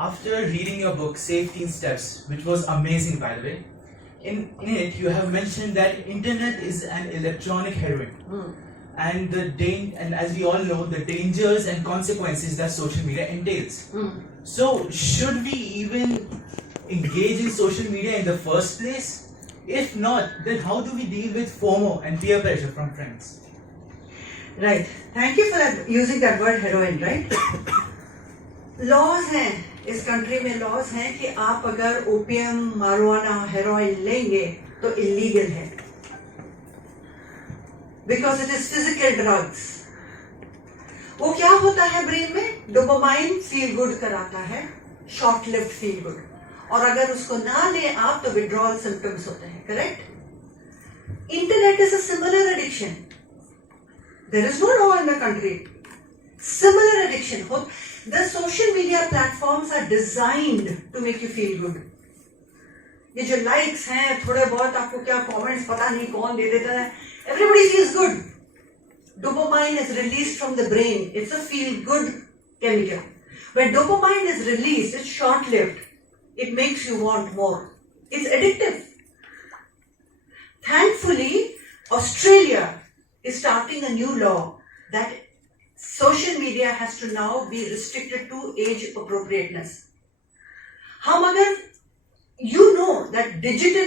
after reading your book, Save Teen Steps, which was amazing by the way, in it you have mentioned that internet is an electronic heroin. And and as we all know, the dangers and consequences that social media entails. So should we even engage in social media in the first place? If not, then how do we deal with FOMO and peer pressure from friends? Right. Thank you for that, using that word heroin, right? Laws हैं इस country में laws हैं कि आप अगर opium मारुआना heroin लेंगे तो illegal है because it is physical drugs. वो क्या होता है ब्रेन में? डोपामाइन फील गुड कराता है, शॉर्ट लिव्ड फील गुड, और अगर उसको ना ले आप तो विड्रॉल सिम्टम्स होते हैं. Correct? Internet is a similar addiction. There is no law in the country. Similar addiction. The social media platforms are designed to make you feel good. ये जो likes हैं, थोड़े बहुत आपको क्या comments पता नहीं कौन दे देता है. Everybody feels good. Dopamine is released from the brain. It's a feel good chemical. When dopamine is released, it's short-lived. It makes you want more. It's addictive. Thankfully, Australia is starting a new law that social media has to now be restricted to age appropriateness. हम अगर that digital,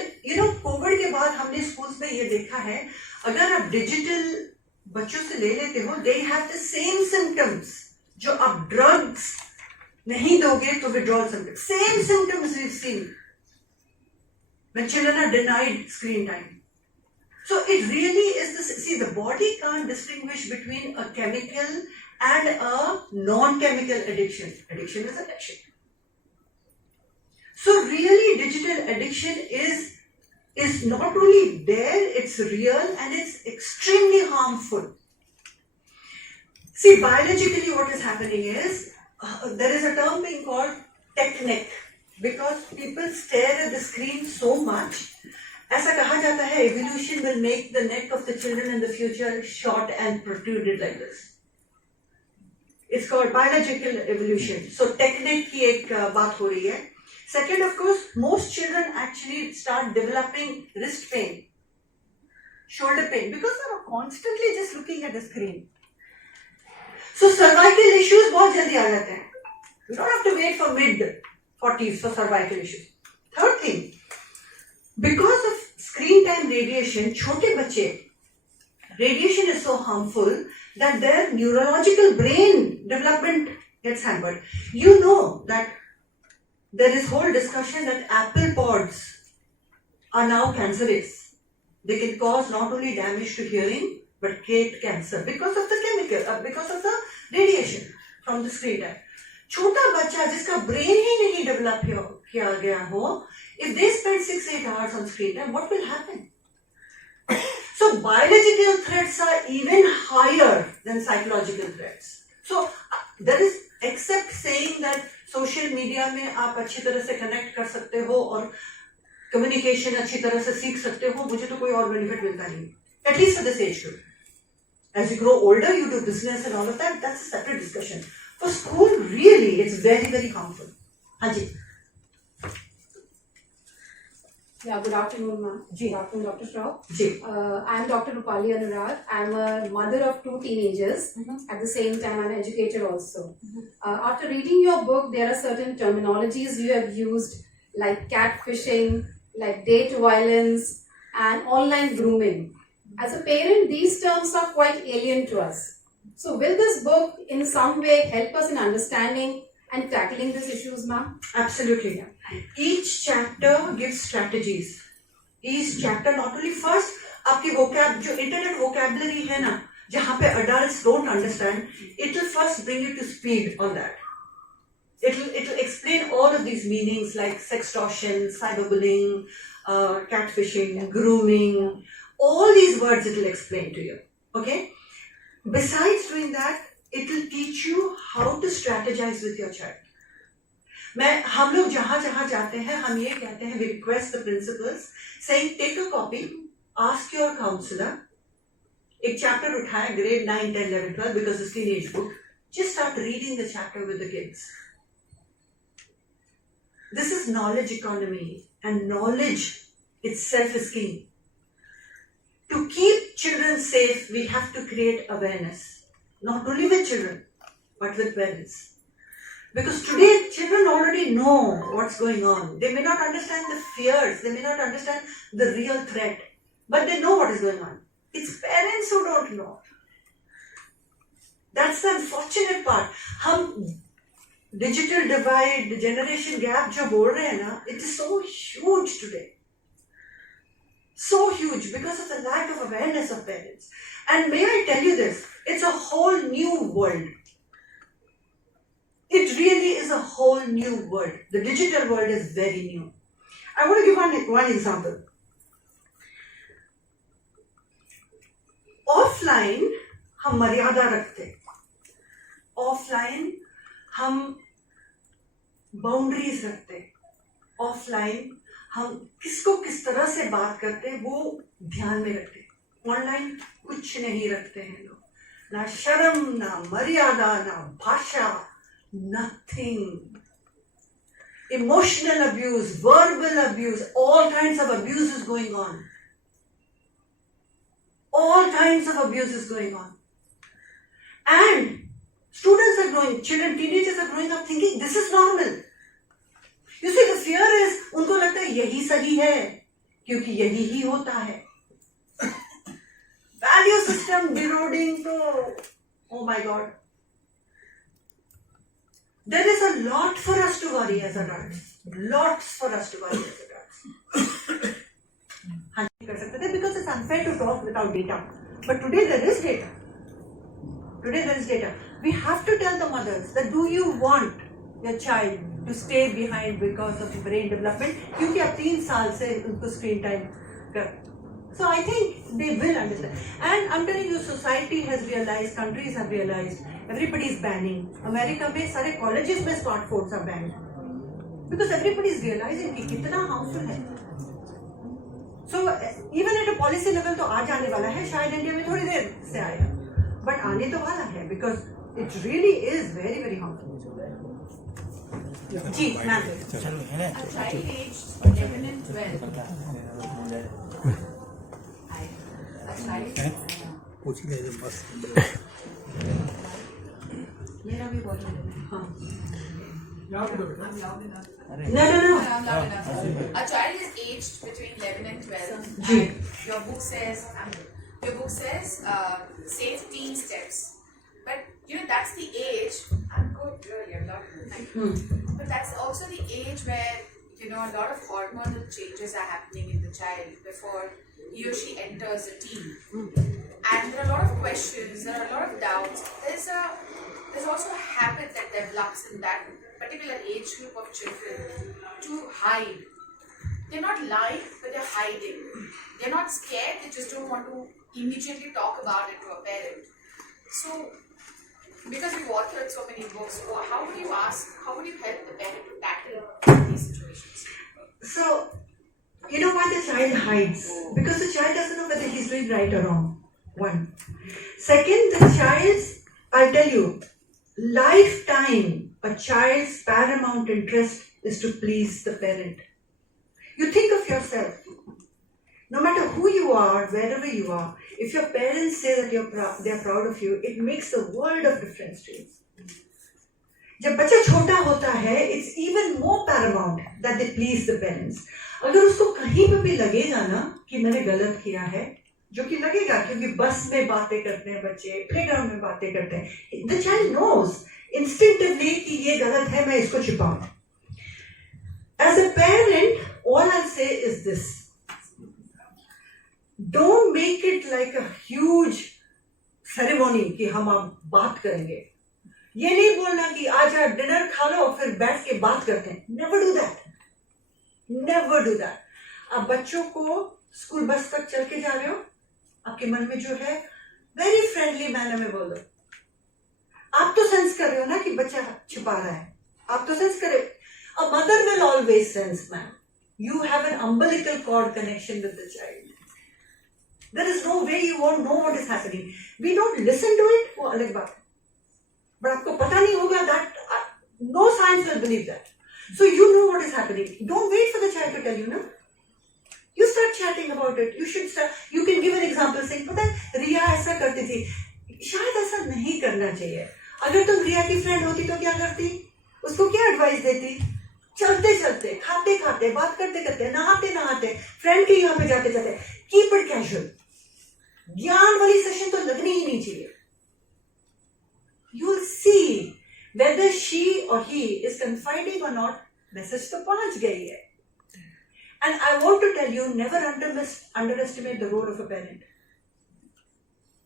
Covid के बाद हमने schools में ये देखा है, अगर आप डिजिटल बच्चों से ले लेते हो, they have the same symptoms. जो आप ड्रग्स नहीं दोगे तो withdrawal symptoms. Same symptoms we've seen when children are denied screen time. So it really is the body can't distinguish between a chemical and a non-chemical addiction. Addiction is addiction. So really digital addiction is not only there, it's real and it's extremely harmful. See, biologically what is happening is, there is a term being called tech neck, because people stare at the screen so much. ऐसा कहा जाता है, evolution will make the neck of the children in the future short and protruded like this. It's called biological evolution. So technique की एक बात हो रही है. Second, of course, most children actually start developing wrist pain, shoulder pain, because they are constantly just looking at the screen. So cervical issues बहुत जल्दी आ जाते हैं. You don't have to wait for mid-40s for cervical issues. Third thing, because of screen time radiation, छोटे बच्चे, radiation is so harmful that their neurological brain development gets hampered. You know that there is whole discussion that apple pods are now cancerous. They can cause not only damage to hearing but create cancer because of the chemical, because of the radiation from the screen time. छोटा बच्चा जिसका brain ही नहीं develop किया गया हो, if they spend 6-8 hours on screen time, what will happen? So biological threats are even higher than psychological threats. So there is, except saying that social media में आप अच्छी तरह से connect कर सकते हो और communication अच्छी तरह से सीख सकते हो, मुझे तो कोई और benefit मिलता नहीं. At least for this age group. As you grow older, you do business and all of that. That's a separate discussion. For school, really, it's very, very harmful. Haji. Yeah, good afternoon, ma'am. Good afternoon, Dr. Shroff. I'm Dr. Rupali Anurag. I'm a mother of 2 teenagers. At the same time, I'm an educator also. After reading your book, there are certain terminologies you have used, like catfishing, like date violence, and online grooming. As a parent, these terms are quite alien to us. So will this book in some way help us in understanding and tackling these issues, ma'am? Absolutely. Each chapter gives strategies. Each chapter not only first, आपकी जो internet vocabulary है ना, जहाँ पे adults don't understand, it will first bring you to speed on that. It will explain all of these meanings like sextortion, cyberbullying, catfishing, grooming, all these words it will explain to you. Okay? Besides doing that, it will teach you how to strategize with your child. हम लोग जहाँ जहाँ जाते हैं, हम ये कहते हैं, we request the principals saying take a copy, ask your counselor, एक chapter उठाए grade 9, 10, 11, 12 because it's teenage book, just start reading the chapter with the kids. This is knowledge economy, and knowledge itself is king. To keep children safe, we have to create awareness, not only with children, but with parents. Because today, children already know what's going on. They may not understand the fears, they may not understand the real threat, but they know what is going on. It's parents who don't know. That's the unfortunate part. हम digital divide, generation gap जो बोल रहे हैं ना, it is so huge today. So huge because of the lack of awareness of parents. And may I tell you this, it's a whole new world. It really is a whole new world. The digital world is very new. I want to give one example. Offline, हम मर्यादा रखते. Offline, हम boundaries रखते. Offline हम किसको किस तरह से बात करते हैं वो ध्यान में रखते. ऑनलाइन कुछ नहीं रखते हैं लोग. ना शर्म, ना मर्यादा, ना भाषा, nothing. Emotional abuse, verbal abuse, all kinds of abuse is going on. All kinds of abuse is going on. And students are growing, children, teenagers are growing up thinking this is normal. You see, the fear is, उनको लगता है यही सही है, क्योंकि यही ही होता है. Value system eroding, so, oh my God. There is a lot for us to worry as adults. Lots for us to worry as adults. हाँ जी कर सकते थे because it's unfair to talk without data. But today there is data. Today there is data. We have to tell the mothers that do you want your child to stay behind because of brain development? क्योंकि अब 3 साल से उनको screen time कर. So I think they will understand. And I'm telling you, society has realized, countries have realized, everybody is banning. America में सारे colleges में smartphones are banned because everybody is realizing कि कितना harmful है. So even at a policy level तो आ जाने वाला है. शायद इंडिया में थोड़ी देर से आएगा, but आने तो वाला है because it really is very very harmful. जी ma'am. A child aged 11 and 12. A child. मेरा भी बहुत हाँ. I'm loud enough. No. I'm loud enough. A child is aged between 11 and 12. Ji. And your book says safe teen steps. But you know that's the age. I'm good, really. I'm loud enough. But that's also the age where you know a lot of hormonal changes are happening in the child before he or she enters a teen. And there are a lot of questions. There are a lot of doubts. There's also a habit that develops in that particular age group of children to hide. They're not lying, but they're hiding. They're not scared, they just don't want to immediately talk about it to a parent. So, because you've authored so many books, how would you help the parent to tackle these situations? So, you know why the child hides? Because the child doesn't know whether he's doing right or wrong. One. Second, the child's, I'll tell you, lifetime, a child's paramount interest is to please the parent. You think of yourself. No matter who you are, wherever you are, if your parents say that they are proud of you, it makes a world of difference to you. जब बच्चा छोटा होता है, it's even more paramount that they please the parents. अगर उसको कहीं पे भी लगेगा ना कि मैंने गलत किया है, जो कि लगेगा क्योंकि बस में बातें करते हैं बच्चे, प्लेग्राउंड में बातें करते हैं, the child knows instinctively कि ये गलत है, मैं इसको छिपाऊं. As a parent, all I'll say is this. Don't make it like a huge ceremony कि हम अब बात करेंगे. ये नहीं बोलना कि आज आप डिनर खा लो और फिर बैठ के बात करते हैं. Never do that. Never do that. आप बच्चों को स्कूल बस तक चल के जा रहे हो, आपके मन में जो है very friendly manner में बोलो. आप तो सेंस कर रहे हो ना कि बच्चा छिपा रहा है. आप तो सेंस कर रहे हो. A mother will always sense, ma'am. You have an umbilical cord connection with the child. There is no way you won't know what is happening. We don't listen to it, वो अलग बात है. But आपको पता नहीं होगा that no science will believe that. So you know what is happening. Don't wait for the child to tell you, no? You start chatting about it. You should start. You can give an example saying, पता है रिया ऐसा करती थी. शायद ऐसा नहीं करना चाहिए. अगर तुम रिया की फ्रेंड होती तो क्या करती? उसको क्या एडवाइस देती? चलते चलते, खाते खाते, बात करते करते, नहाते नहाते, फ्रेंड के यहाँ पे जाते जाते, कीप इट कैजुअल. ज्ञान वाली सेशन तो लगनी ही नहीं चाहिए. You'll see whether she or he is confiding or not. Message तो पहुंच गई है. And I want to tell you, never underestimate the role of a parent.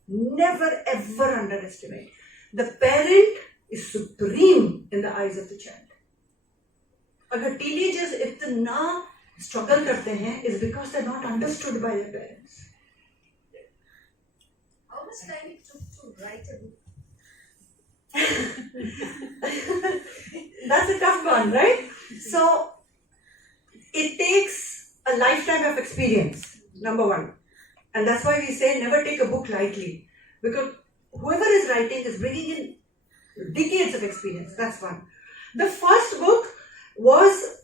Never ever underestimate. The parent is supreme in the eyes of the child. अगर teenagers इतना struggle करते हैं, is because they're not understood by their parents. How much time it took to write a book? That's a tough one, right? So it takes a lifetime of experience, number one. And that's why we say never take a book lightly. Because whoever is writing is bringing in decades of experience. That's one. The first book was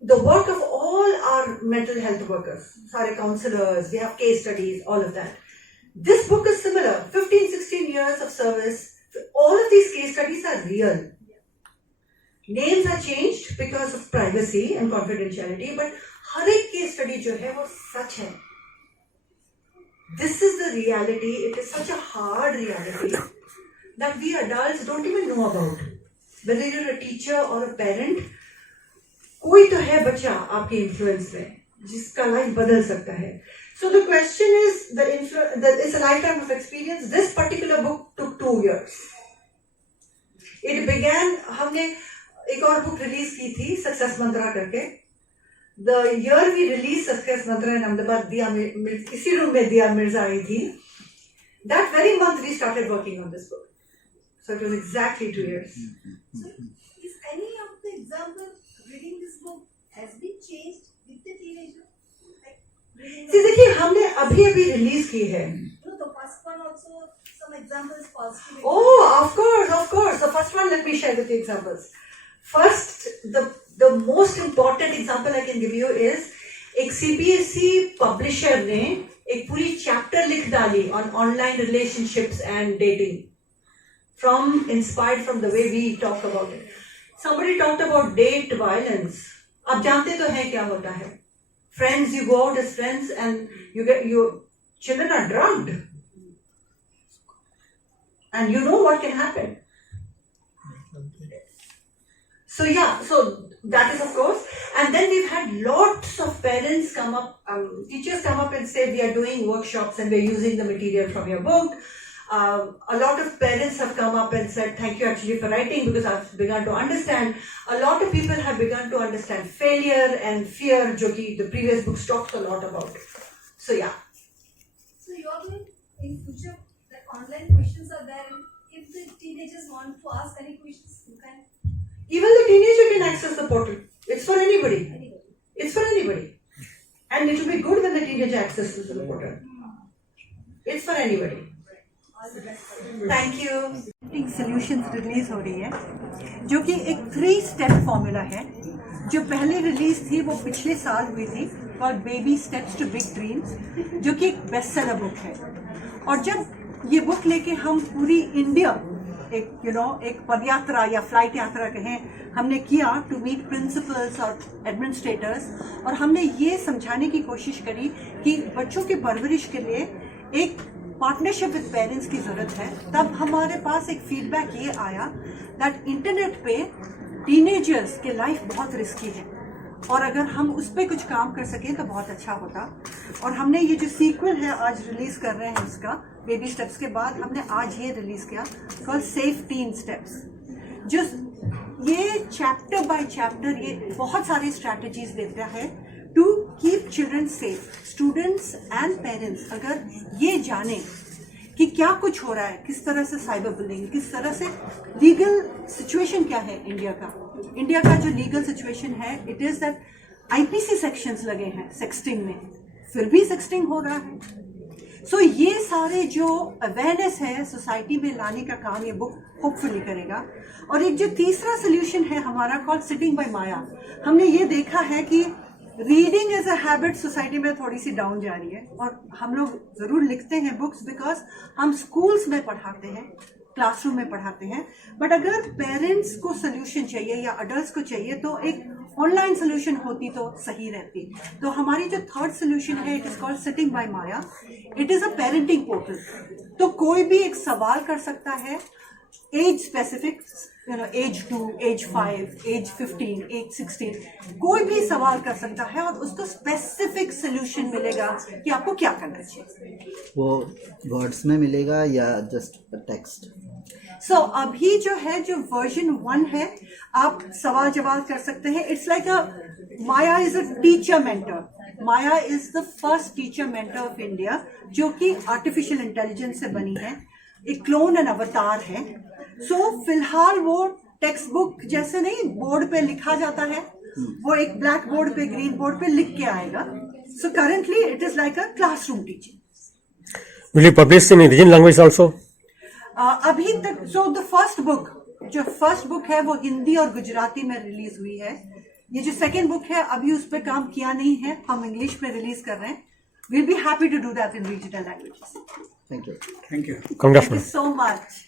the work of all our mental health workers, sorry, counselors, we have case studies, all of that. This book is similar, 15, 16 years of service. All of these case studies are real. Names are changed because of privacy and confidentiality, but हर एक case study जो है वो सच है. This is the reality. It is such a hard reality that we adults don't even know about. Whether you're a teacher or a parent, कोई तो है बच्चा आपके influence में जिसका life बदल सकता है. So the question is, it's a lifetime of experience. This particular book took 2 years. It began, हमने एक और book release की थी, Success Mantra करके. The year we released Success Mantra in Ahmedabad, इसी room में दिया मिर्जा आई थी. That very month we started working on this book. So it was exactly 2 years. So, is any of the example reading this book has been changed with the teenager? Like, reading See, देखिए हमने अभी release की है. No, the first one also some examples positive. Oh, of course. The first one, let me share with you examples. First, the most important example I can give you is एक CBSE publisher ने एक पूरी chapter लिख डाली on online relationships and dating. Inspired from the way we talk about it. Somebody talked about date violence. आप जानते तो हैं क्या होता है? Friends, you go out as friends and your children are drugged. And you know what can happen. So that is of course. And then we've had lots of parents come up, teachers come up and say we are doing workshops and we're using the material from your book. A lot of parents have come up and said thank you actually for writing because I've begun to understand. A lot of people have begun to understand failure and fear, जो कि the previous books talked a lot about. So yeah. So you are going in future that online questions are there. If the teenagers want to ask any questions, you can. Even the teenager can access the portal. It's for anybody. It's for anybody. And it will be good when the teenager accesses the portal. It's for anybody. Thank you. Solutions release हो रही है जो कि एक 3-step formula है. जो पहली release थी वो पिछले साल हुई थी called baby steps to big dreams, जो कि एक बेस्ट सेलर बुक है. और जब ये बुक लेके हम पूरी इंडिया एक पदयात्रा या फ्लाइट यात्रा कहें हमने किया टू मीट प्रिंसिपल्स और एडमिनिस्ट्रेटर्स, और हमने ये समझाने की कोशिश करी कि बच्चों की परवरिश के लिए एक पार्टनरशिप विद पेरेंट्स की ज़रूरत है. तब हमारे पास एक फीडबैक ये आया दैट इंटरनेट पे टीनेजर्स के लाइफ बहुत रिस्की है और अगर हम उस पर कुछ काम कर सकें तो बहुत अच्छा होता. और हमने ये जो सीक्वल है आज रिलीज़ कर रहे हैं उसका बेबी स्टेप्स के बाद हमने आज ये रिलीज़ किया कॉल सेफ टीन स्टेप्स. जो ये चैप्टर बाय चैप्टर ये बहुत सारे स्ट्रैटेजीज देता है to keep children safe. Students and parents अगर ये जाने कि क्या कुछ हो रहा है, किस तरह से साइबर बुलिंग, किस तरह से लीगल सिचुएशन क्या है इंडिया का जो लीगल सिचुएशन है, it is that IPC sections लगे हैं सेक्सटिंग में, फिर भी सेक्सटिंग हो रहा है. सो ये सारे जो अवेयरनेस है सोसाइटी में लाने का काम ये बुक होपफुली करेगा। और एक जो तीसरा सोल्यूशन है हमारा कॉल्ड सिटिंग बाय माया, हमने ये देखा है कि reading as a habit society में थोड़ी सी डाउन जा रही है, और हम लोग जरूर लिखते हैं बुक्स बिकॉज हम स्कूल्स में पढ़ाते हैं, क्लासरूम में पढ़ाते हैं, बट अगर पेरेंट्स को सोल्यूशन चाहिए या अडल्ट्स को चाहिए तो एक ऑनलाइन सोल्यूशन होती तो सही रहती। तो हमारी जो थर्ड सोल्यूशन है it is called sitting by Maya. It is a parenting portal, तो कोई भी एक सवाल कर सकता है, age specific, age 2, age 5, age 15, age 16, कोई भी सवाल कर सकता है और उसको स्पेसिफिक सोल्यूशन मिलेगा कि आपको क्या करना चाहिए। वो वर्ड्स में मिलेगा या जस्ट टेक्स्ट? सो अभी जो है जो वर्जन 1 है आप सवाल जवाब कर सकते हैं। It's like a Maya is a teacher mentor. Maya is the first teacher mentor of India जो कि आर्टिफिशियल इंटेलिजेंस से बनी है, एक क्लोन एंड अवतार है। सो फिलहाल वो टेक्स्ट बुक जैसे नहीं बोर्ड पे लिखा जाता है, वो एक ब्लैक बोर्ड पे ग्रीन बोर्ड पे लिख के आएगा। So currently it is like a classroom teaching. Will you publish in regional language also? अभी तक द फर्स्ट बुक है वो हिंदी और गुजराती में रिलीज हुई है। ये जो सेकेंड बुक है अभी उस पर काम किया नहीं है, हम इंग्लिश में रिलीज कर रहे हैं। We'll be happy to do that in regional languages. Thank you. Congrats, Thank you ma'am. so much.